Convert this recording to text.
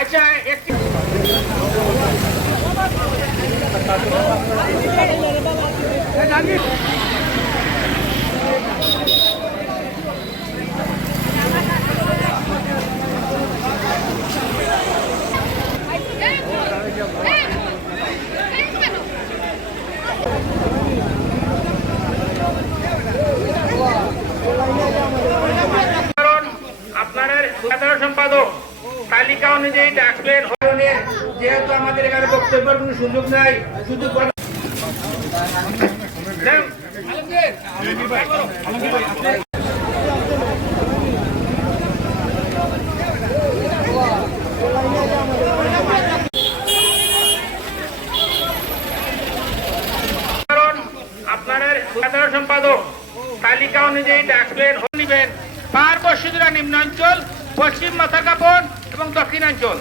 আচ্ছা একটি আপনার সাধারণ সম্পাদক তালিকা অনুযায়ী ডাকবেন। যেহেতু আমাদের এখানে বক্তব্যের কোনো সুযোগ নাই, সুযোগ আপনার সাধারণ সম্পাদক তালিকা অনুযায়ী ডাকবেন নিবেন পার্বত্য নিম্নাঞ্চল, পশ্চিম মাথাকাপন এবং দক্ষিণাঞ্চল।